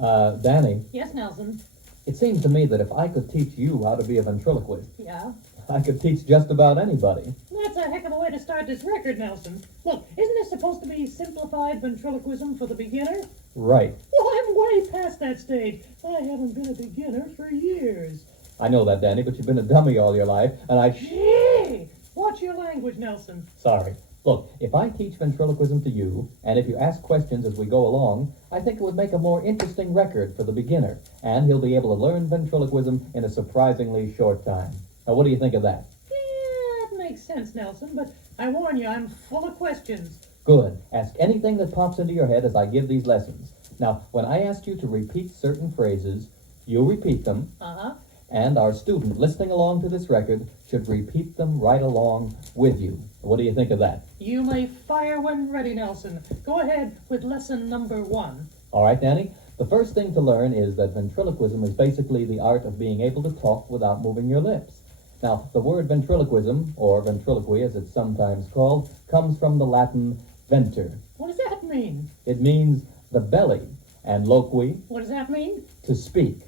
Danny, Yes, Nelson. it seems to me that if I could teach you how to be a ventriloquist, Yeah? I could teach just about anybody. That's a heck of a way to start this record, Nelson. Look, isn't this supposed to be simplified ventriloquism for the beginner? Right. Well, I'm way past that stage. I haven't been a beginner for years. I know that, Danny, but you've been a dummy all your life, and Gee! Watch your language, Nelson. Sorry. Look, if I teach ventriloquism to you, and if you ask questions as we go along, I think it would make a more interesting record for the beginner, and he'll be able to learn ventriloquism in a surprisingly short time. Now, what do you think of that? Yeah, that makes sense, Nelson, but I warn you, I'm full of questions. Good. Ask anything that pops into your head as I give these lessons. Now, when I ask you to repeat certain phrases, you'll repeat them, Uh-huh. and our student listening along to this record should repeat them right along with you. What do you think of that? You may fire when ready, Nelson. Go ahead with lesson number 1. All right, Danny? The first thing to learn is that ventriloquism is basically the art of being able to talk without moving your lips. Now, the word ventriloquism, or ventriloquy as it's sometimes called, comes from the Latin venter. What does that mean? It means the belly, and loqui, What does that mean? to speak.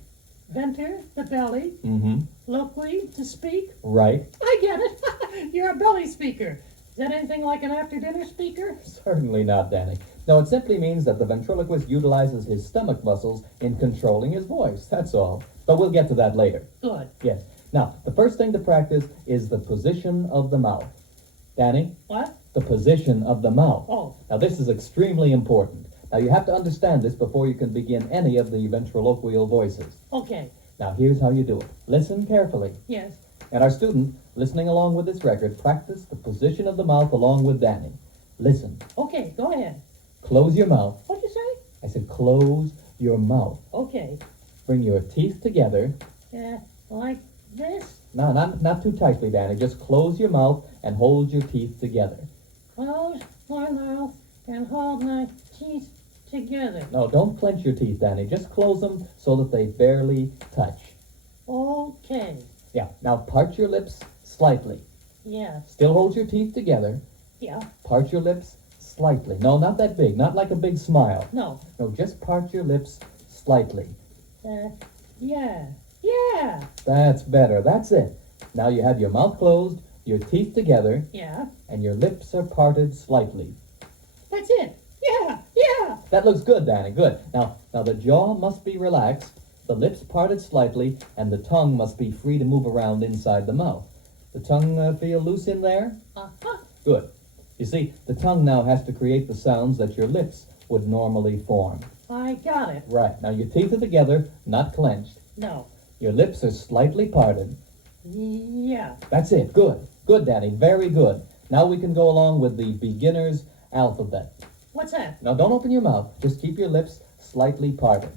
Venter, the belly. Mm-hmm. Loqui, to speak. Right? I get it. You're a belly speaker. Is that anything like an after-dinner speaker? Certainly not, Danny. No, it simply means that the ventriloquist utilizes his stomach muscles in controlling his voice, that's all. But we'll get to that later. Good. Yes. Now, the first thing to practice is the position of the mouth. Danny, What? the position of the mouth. Oh, Now, this is extremely important. Now, you have to understand this before you can begin any of the ventriloquial voices. okay. Now, here's how you do it. Listen carefully. Yes. And our student, listening along with this record, practice the position of the mouth along with Danny. Listen. Okay, go ahead. Close your mouth. What'd you say? I said close your mouth. Okay. Bring your teeth together. Like this. No, not too tightly, Danny. Just close your mouth and hold your teeth together. Close my mouth and hold my teeth together. No, don't clench your teeth, Danny. Just close them so that they barely touch. Okay. Yeah. Now part your lips slightly. Yeah. Still hold your teeth together. Yeah. Part your lips slightly. No, not that big. Not like a big smile. No. No, just part your lips slightly. Yeah. Yeah. That's better. That's it. Now you have your mouth closed, your teeth together, Yeah. and your lips are parted slightly. That's it. Yeah. Yeah. That looks good, Danny. Good. Now the jaw must be relaxed, the lips parted slightly, and the tongue must be free to move around inside the mouth. The tongue feel loose in there? Uh-huh. Good. You see, the tongue now has to create the sounds that your lips would normally form. I got it. Right. Now your teeth are together, not clenched. No. Your lips are slightly parted. Yeah. That's it. Good. Good, Danny. Very good. Now we can go along with the beginner's alphabet. What's that? Now don't open your mouth. Just keep your lips slightly parted.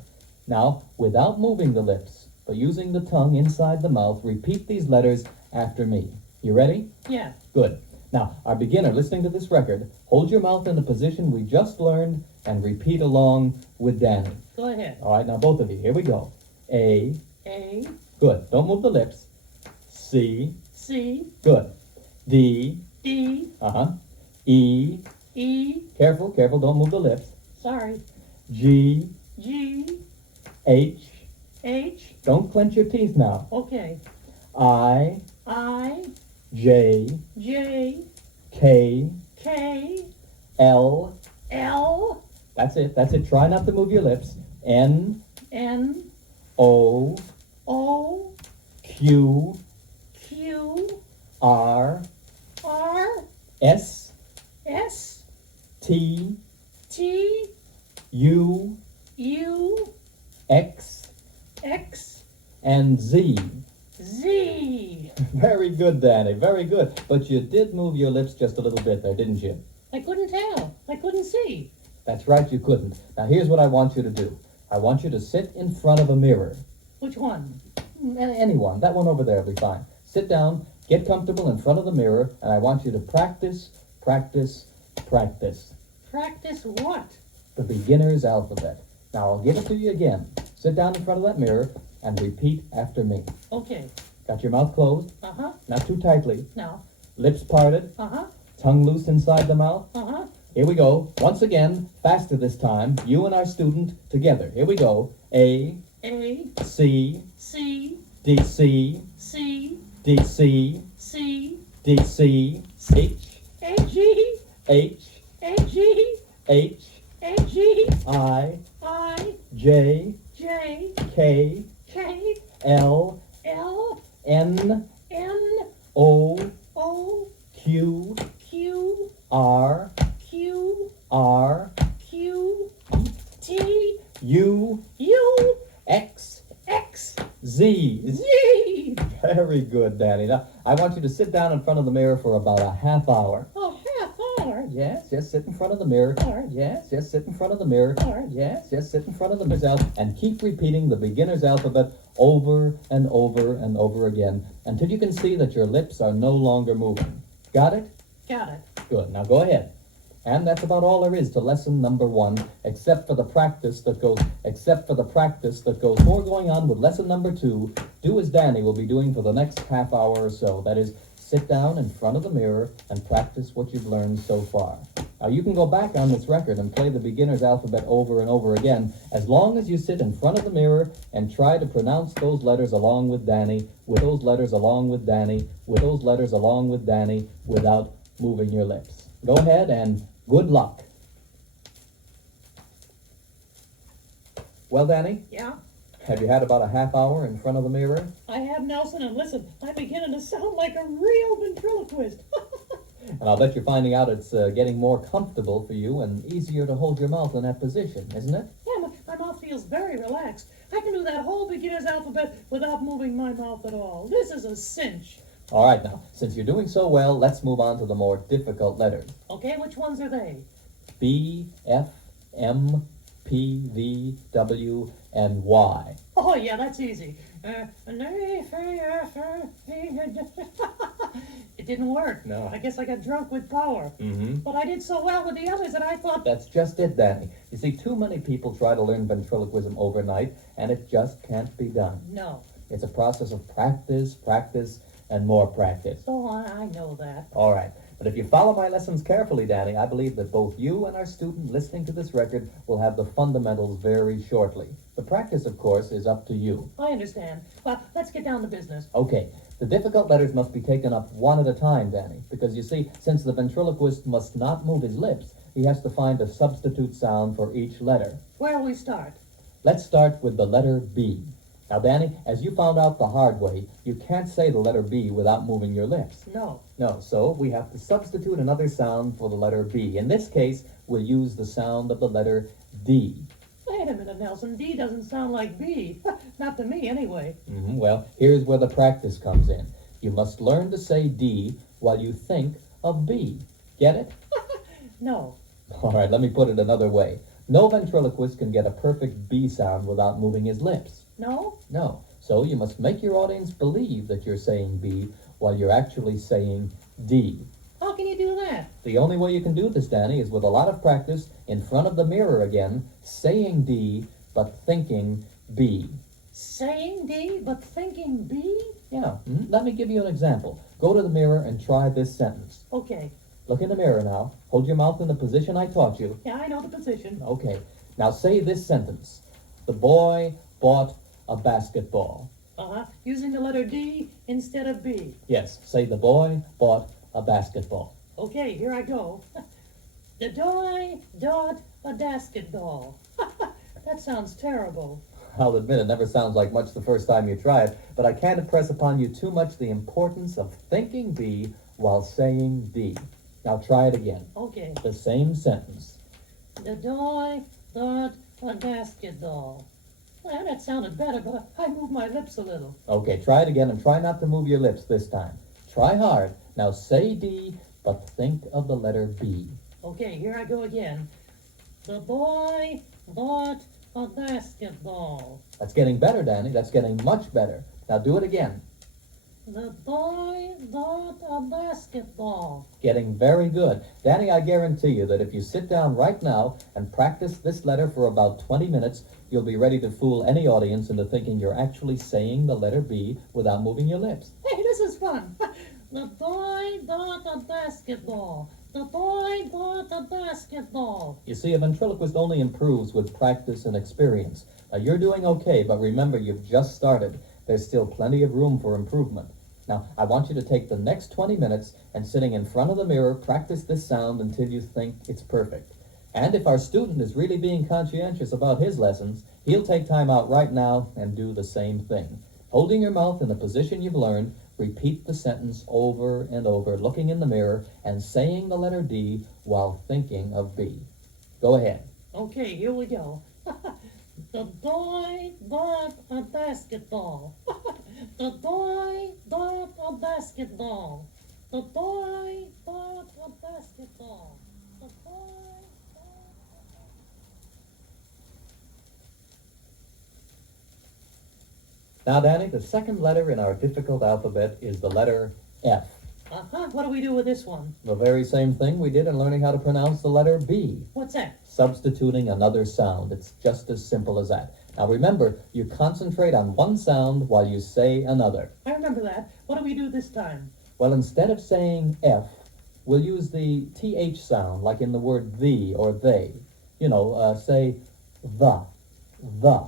Now, without moving the lips, but using the tongue inside the mouth, repeat these letters after me. You ready? Yeah. Good. Now, our beginner listening to this record, hold your mouth in the position we just learned and repeat along with Danny. Go ahead. All right, now both of you. Here we go. A. A. Good. Don't move the lips. C. C. Good. D. D. Uh-huh. E. E. Careful, careful. Don't move the lips. Sorry. G. G. H. H. Don't clench your teeth now. Okay. I. I. J. J. K. K. L. L. That's it. That's it. Try not to move your lips. N. N. O. O. Q. Q. R. R. S. S. T. T. U. U. X. X. And Z. Z. Very good, Danny. Very good. But you did move your lips just a little bit there, didn't you? I couldn't tell. I couldn't see. That's right, you couldn't. Now here's what I want you to do. I want you to sit in front of a mirror. Which one? Anyone. That one over there will be fine. Sit down, get comfortable in front of the mirror, and I want you to practice, practice, practice. Practice what? The beginner's alphabet. Now I'll give it to you again. Sit down in front of that mirror and repeat after me. Okay. Got your mouth closed, Uh-huh. not too tightly, Now. lips parted, Uh-huh. tongue loose inside the mouth, Uh-huh. Here we go. Once again, faster this time. You and our student together. Here we go. A, A, C, C, D, C, C, D, C, C, D, C, H, A, G, H, A, G, H, A, G, I, I, J, J, K, K, L, L, N, N, O, O, Q, Q, R, Q, R, Q, T, U, U, X, X, Z. Z. Very good, Danny. Now, I want you to sit down in front of the mirror for about a half hour. A half hour. Yes, just sit in front of the mirror. All right. Yes, just sit in front of the mirror. All right. Yes, just sit in front of the mirror and keep repeating the beginner's alphabet over and over and over again until you can see that your lips are no longer moving. Got it? Got it. Good. Now go ahead. And that's about all there is to lesson number 1, except for the practice that goes before going on with lesson number 2. Do as Danny will be doing for the next half hour or so. That is, sit down in front of the mirror and practice what you've learned so far. Now you can go back on this record and play the beginner's alphabet over and over again, as long as you sit in front of the mirror and try to pronounce those letters along with Danny, without moving your lips. Go ahead and good luck. Well, Danny, Yeah, have you had about a half hour in front of the mirror? I have, Nelson, and listen, I'm beginning to sound like a real ventriloquist. And I'll bet you're finding out it's getting more comfortable for you and easier to hold your mouth in that position, isn't it? Yeah, my mouth feels very relaxed. I can do that whole beginner's alphabet without moving my mouth at all. This is a cinch. All right, now, since you're doing so well, let's move on to the more difficult letters. Okay, which ones are they? B, F, M, P, V, W, and Y. Oh, yeah, that's easy. It didn't work. No. I guess I got drunk with power. Mm-hmm. But I did so well with the others that I thought... That's just it, Danny. You see, too many people try to learn ventriloquism overnight, and it just can't be done. No. It's a process of practice, and more practice. Oh, I know that. All right. But if you follow my lessons carefully, Danny, I believe that both you and our student listening to this record will have the fundamentals very shortly. The practice, of course, is up to you. I understand. Well, let's get down to business. Okay. The difficult letters must be taken up one at a time, Danny, because you see, since the ventriloquist must not move his lips, he has to find a substitute sound for each letter. Where will we start? Let's start with the letter B. Now, Danny, as you found out the hard way, you can't say the letter B without moving your lips. No. No, so we have to substitute another sound for the letter B. In this case, we'll use the sound of the letter D. Wait a minute, Nelson. D doesn't sound like B. Not to me, anyway. Well, here's where the practice comes in. You must learn to say D while you think of B. Get it? No. All right, let me put it another way. No ventriloquist can get a perfect B sound without moving his lips. No? No. So you must make your audience believe that you're saying B while you're actually saying D. How can you do that? The only way you can do this, Danny, is with a lot of practice in front of the mirror again, saying D, but thinking B. Saying D, but thinking B? Yeah. Let me give you an example. Go to the mirror and try this sentence. Okay. Look in the mirror now. Hold your mouth in the position I taught you. Yeah, I know the position. Okay. Now say this sentence. The boy bought a basketball. Using the letter D instead of B. Yes. Say the boy bought a basketball. Okay, here I go. The boy bought a basketball. That sounds terrible. I'll admit it never sounds like much the first time you try it, but I can't impress upon you too much the importance of thinking B while saying D. Now try it again. Okay. The same sentence. The boy bought a basketball. Well, that sounded better, but I moved my lips a little. Okay, try it again and try not to move your lips this time. Try hard. Now say D, but think of the letter B. Okay, here I go again. The boy bought a basketball. That's getting better, Danny. That's getting much better. Now do it again. The boy bought a basketball. Getting very good. Danny, I guarantee you that if you sit down right now and practice this letter for about 20 minutes, you'll be ready to fool any audience into thinking you're actually saying the letter B without moving your lips. Hey, this is fun. The boy bought a basketball. The boy bought a basketball. You see, a ventriloquist only improves with practice and experience. Now, you're doing okay, but remember, you've just started. There's still plenty of room for improvement. Now, I want you to take the next 20 minutes and sitting in front of the mirror, practice this sound until you think it's perfect. And if our student is really being conscientious about his lessons, he'll take time out right now and do the same thing. Holding your mouth in the position you've learned, repeat the sentence over and over, looking in the mirror and saying the letter D while thinking of B. Go ahead. Okay, here we go. The boy bought a basketball. The boy bought a basketball. The boy bought a basketball. The boy bought a basketball. Now, Danny, the second letter in our difficult alphabet is the letter F. What do we do with this one? The very same thing we did in learning how to pronounce the letter B. What's that? Substituting another sound. It's just as simple as that. Now remember, you concentrate on one sound while you say another. I remember that. What do we do this time? Well, instead of saying F, we'll use the TH sound, like in the word thee or they. You know, say the. The?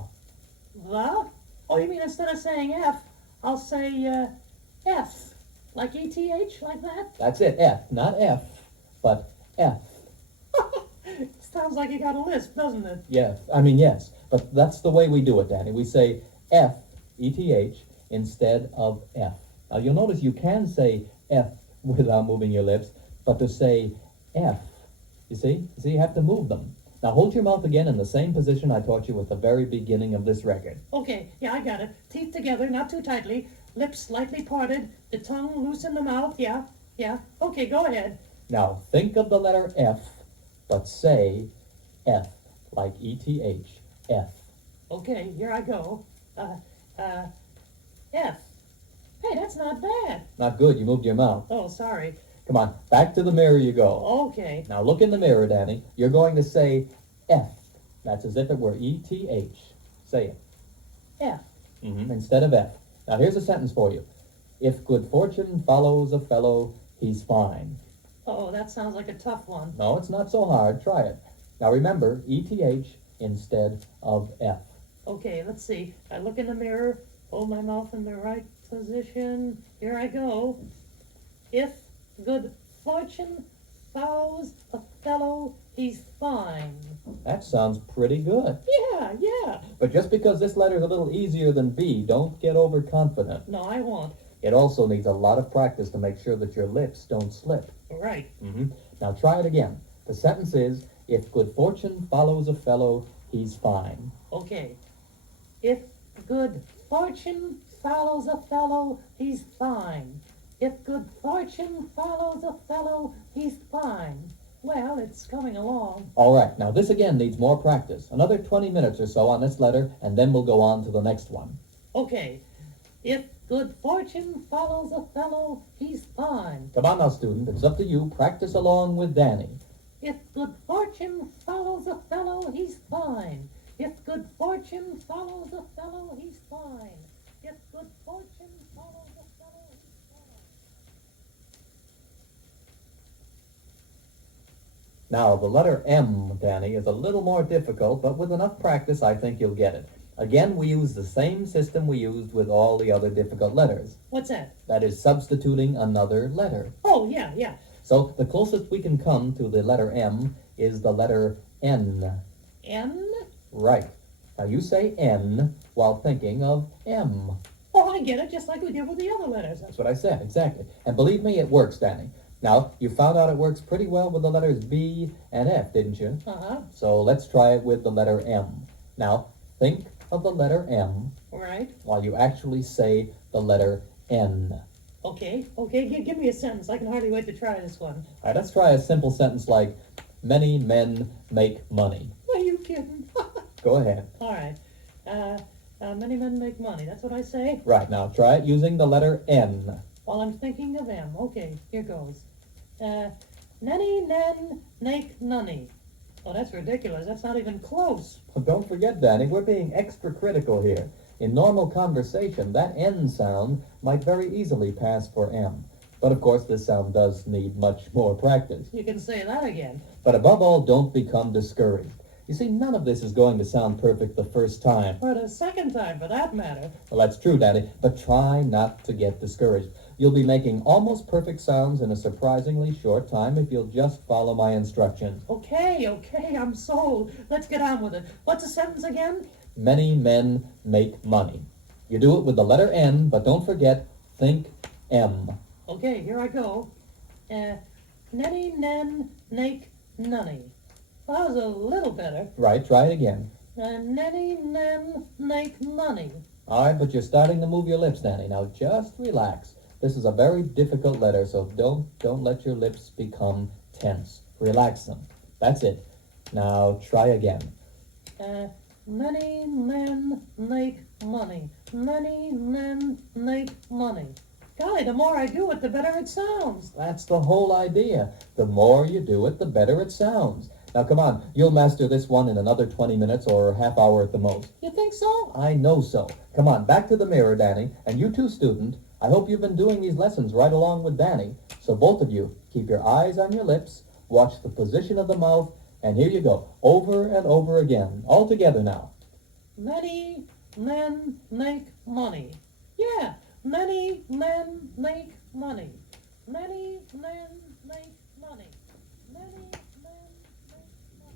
Oh, you mean instead of saying F, I'll say F. Like ETH, like that? That's it, F. Not F, but F. Sounds like you got a lisp, doesn't it? Yes, yes. But that's the way we do it, Danny. We say F, ETH, instead of F. Now, you'll notice you can say F without moving your lips, but to say F, you have to move them. Now, hold your mouth again in the same position I taught you at the very beginning of this record. Okay, yeah, I got it. Teeth together, not too tightly. Lips slightly parted. The tongue loose in the mouth. Yeah. Okay, go ahead. Now, think of the letter F, but say F, like ETH, F. Okay, here I go. F. Hey, that's not bad. Not good, you moved your mouth. Oh, sorry. Come on, back to the mirror you go. Okay. Now look in the mirror, Danny. You're going to say F. That's as if it were ETH. Say it. F. Instead of F. Now here's a sentence for you. If good fortune follows a fellow, he's fine. Oh, that sounds like a tough one. No, it's not so hard. Try it. Now remember, ETH instead of F. Okay, let's see. I look in the mirror, hold my mouth in the right position. Here I go. If good fortune follows a fellow, he's fine. That sounds pretty good. Yeah. But just because this letter's a little easier than B, don't get overconfident. No, I won't. It also needs a lot of practice to make sure that your lips don't slip. Right. Now try it again. The sentence is, if good fortune follows a fellow, he's fine. Okay. If good fortune follows a fellow, he's fine. If good fortune follows a fellow, he's fine. Well, it's coming along. All right, now this again needs more practice. Another 20 minutes or so on this letter, and then we'll go on to the next one. Okay. If good fortune follows a fellow, he's fine. Come on now, student. It's up to you. Practice along with Danny. If good fortune follows a fellow, he's fine. If good fortune follows a fellow, he's fine. If good fortune follows a fellow, he's fine. Now, the letter M, Danny, is a little more difficult, but with enough practice, I think you'll get it. Again, we use the same system we used with all the other difficult letters. What's that? That is substituting another letter. Oh, yeah. So the closest we can come to the letter M is the letter N. N? Right. Now you say N while thinking of M. Oh, I get it, just like we did with the other letters. That's what I said, exactly. And believe me, it works, Danny. Now, you found out it works pretty well with the letters B and F, didn't you? Uh-huh. So let's try it with the letter M. Now, think of the letter M Right. while you actually say the letter N. Okay, give me a sentence. I can hardly wait to try this one. All right, let's try a simple sentence like, many men make money. Are you kidding? Go ahead. All right. Many men make money. That's what I say? Right, now try it using the letter N. While I'm thinking of M. Okay, here goes. Nanny, nan, make nunny. Oh, that's ridiculous. That's not even close. Well, don't forget, Danny, we're being extra critical here. In normal conversation, that N sound might very easily pass for M. But of course, this sound does need much more practice. You can say that again. But above all, don't become discouraged. You see, none of this is going to sound perfect the first time. Or the second time, for that matter. Well, that's true, Daddy, but try not to get discouraged. You'll be making almost perfect sounds in a surprisingly short time if you'll just follow my instructions. Okay, I'm sold. Let's get on with it. What's the sentence again? Many men make money. You do it with the letter N, but don't forget, think M. Okay, here I go. Nenny, nen, nake, nunny. Well, that was a little better. Right, try it again. Nenny, nen, nake, nunny. All right, but you're starting to move your lips, Danny. Now just relax. This is a very difficult letter, so don't let your lips become tense. Relax them. That's it. Now try again. Nenny, nen, nake, money. Nenny, nen, nake, money. Golly, the more I do it, the better it sounds. That's the whole idea. The more you do it, the better it sounds. Now come on, you'll master this one in another 20 minutes or half hour at the most. You think so? I know so. Come on, back to the mirror, Danny. And you too, student. I hope you've been doing these lessons right along with Danny. So both of you, keep your eyes on your lips, watch the position of the mouth, and here you go, over and over again, all together now. Many men make money. Yeah, many men make money. Many men make money. Many men make money.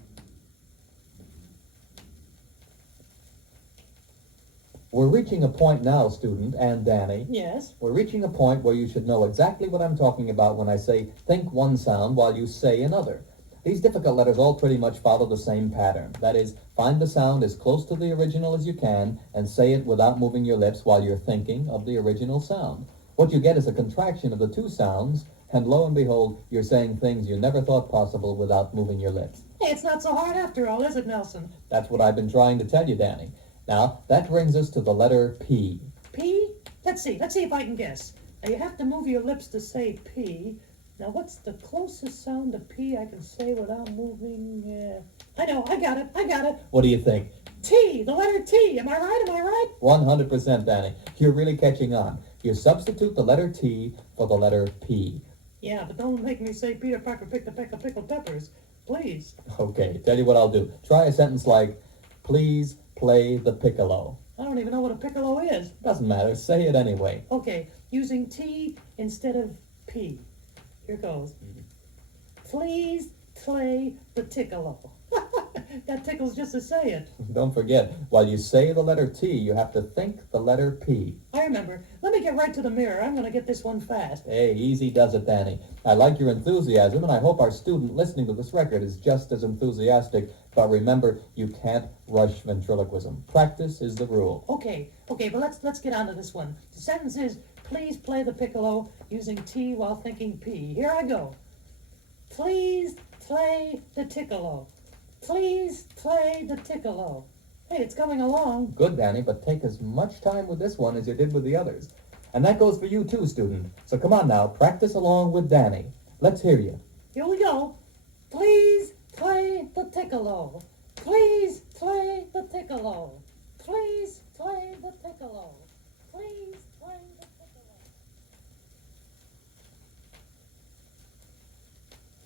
We're reaching a point now, student and Danny. Yes. We're reaching a point where you should know exactly what I'm talking about when I say think one sound while you say another. These difficult letters all pretty much follow the same pattern. That is, find the sound as close to the original as you can and say it without moving your lips while you're thinking of the original sound. What you get is a contraction of the two sounds, and lo and behold, you're saying things you never thought possible without moving your lips. Hey, it's not so hard after all, is it, Nelson? That's what I've been trying to tell you, Danny. Now, that brings us to the letter P. P? Let's see if I can guess. Now, you have to move your lips to say P. Now, what's the closest sound to P I can say without moving? I know, I got it. What do you think? T, the letter T. Am I right? 100%, Danny. You're really catching on. You substitute the letter T for the letter P. Yeah, but don't make me say Peter Parker picked a peck of pickled peppers. Please. Okay, tell you what I'll do. Try a sentence like, please play the piccolo. I don't even know what a piccolo is. Doesn't matter, say it anyway. Okay, using T instead of P. Here goes. Please play the tickalo. That tickles just to say it. Don't forget, while you say the letter T, you have to think the letter P. I remember. Let me get right to the mirror. I'm going to get this one fast. Hey, easy does it, Danny. I like your enthusiasm, and I hope our student listening to this record is just as enthusiastic. But remember, you can't rush ventriloquism. Practice is the rule. Okay, but let's get on to this one. The sentence is, please play the piccolo using T while thinking P. Here I go. Please play the ticcolo. Please play the ticcolo. Hey, it's coming along. Good, Danny, but take as much time with this one as you did with the others. And that goes for you too, student. So come on now, practice along with Danny. Let's hear you. Here we go. Please play the ticcolo. Please play the ticcolo. Please play the piccolo. Please play the piccolo.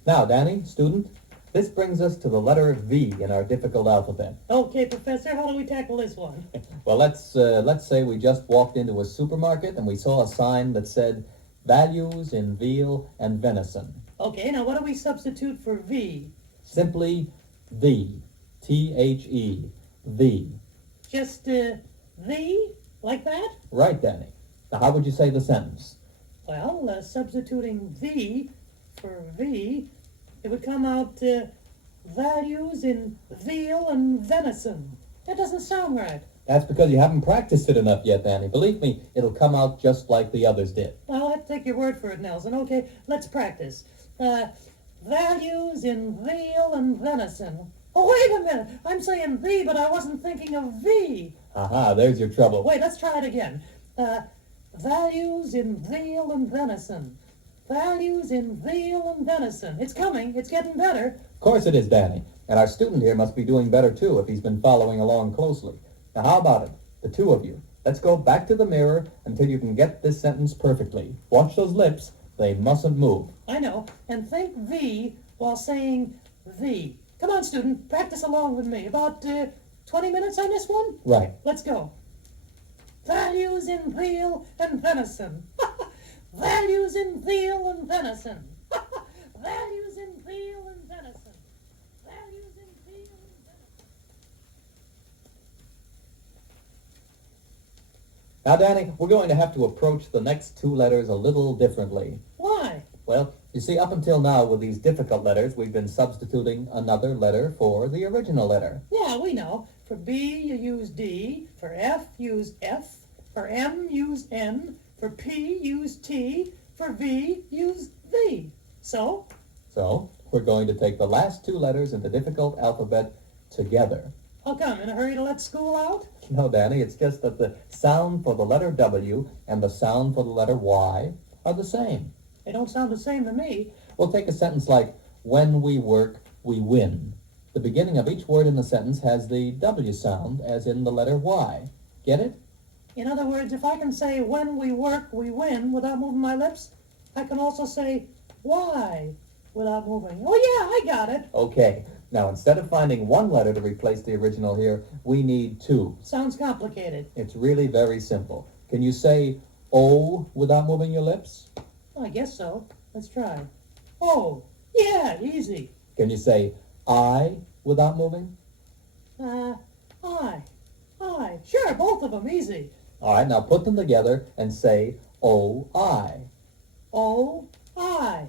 Now, Danny, student, this brings us to the letter V in our difficult alphabet. Okay, Professor, how do we tackle this one? Well, let's say we just walked into a supermarket and we saw a sign that said values in veal and venison. Okay, now what do we substitute for V? Simply the. T-H-E. The. Just the? Like that? Right, Danny. Now, how would you say the sentence? Well, substituting the for V, it would come out values in veal and venison. That doesn't sound right. That's because you haven't practiced it enough yet, Danny. Believe me, it'll come out just like the others did. Well, I'll have to take your word for it, Nelson. Okay, let's practice. Values in veal and venison. Oh, wait a minute. I'm saying the, but I wasn't thinking of V. Aha, there's your trouble. Wait, let's try it again. Values in veal and venison. Values in veal and venison. It's coming. It's getting better. Of course it is, Danny. And our student here must be doing better, too, if he's been following along closely. Now, how about it? The two of you. Let's go back to the mirror until you can get this sentence perfectly. Watch those lips. They mustn't move. I know. And think V while saying V. Come on, student. Practice along with me. About 20 minutes on this one? Right. Let's go. Values in veal and venison. Values in veal and venison. Values in veal and venison. Values in veal and venison. Now, Danny, we're going to have to approach the next two letters a little differently. Why? Well, you see, up until now with these difficult letters, we've been substituting another letter for the original letter. Yeah, we know. For B, you use D. For F, use F. For M, use N. For P, use T. For V, use V. So, So, we're going to take the last two letters in the difficult alphabet together. how come? In a hurry to let school out? No, Danny, it's just that the sound for the letter W and the sound for the letter Y are the same. They don't sound the same to me. We'll take a sentence like, when we work, we win. The beginning of each word in the sentence has the W sound, as in the letter Y. Get it? In other words, if I can say when we work, we win without moving my lips, I can also say why without moving. Oh yeah, I got it. Okay. Now, instead of finding one letter to replace the original here, we need two. Sounds complicated. It's really very simple. Can you say O without moving your lips? I guess so. Let's try. Oh, yeah, easy. Can you say I without moving? I. Sure, both of them, easy. All right, now put them together and say O-I. Oh, I.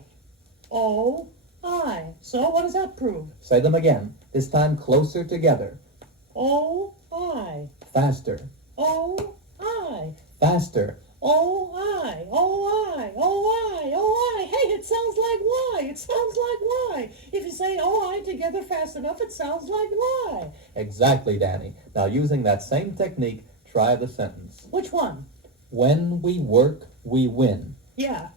Oh, I. So what does that prove? Say them again, this time closer together. Oh, I. Faster, Oh, I. faster. Oh, I. Oh, I. Oh, I. Oh, I. Hey, it sounds like Y. It sounds like Y. If you say oh, I together fast enough, it sounds like Y. Exactly, Danny. Now, using that same technique, try the sentence. Which one? When we work, we win. Yeah.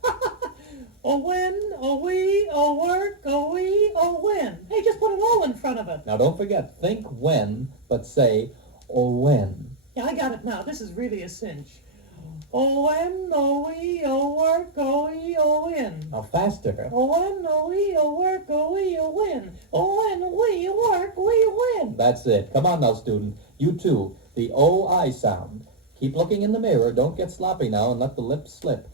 Oh, when, oh, we, oh, work, oh, we, oh, when. Hey, just put an O in front of it. Now, don't forget, think when, but say oh when. Yeah, I got it now. This is really a cinch. Oh, when, oh, we, oh, work, oh, we, oh, win. Now, faster. Oh, when, oh, we, oh, work, oh, we, oh, win. Oh, when, we, work, we, win. That's it. Come on now, student. You too. The O-I sound. Keep looking in the mirror. Don't get sloppy now and let the lips slip.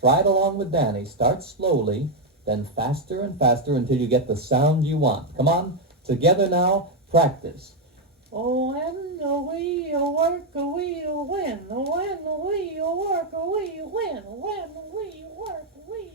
Try it along with Danny. Start slowly, then faster and faster until you get the sound you want. Come on. Together now. Practice. Oh, when, oh, we, oh, work, oh, we, oh, win. Oh, when, oh, we, oh, work, oh, we, win. When, we, work, we,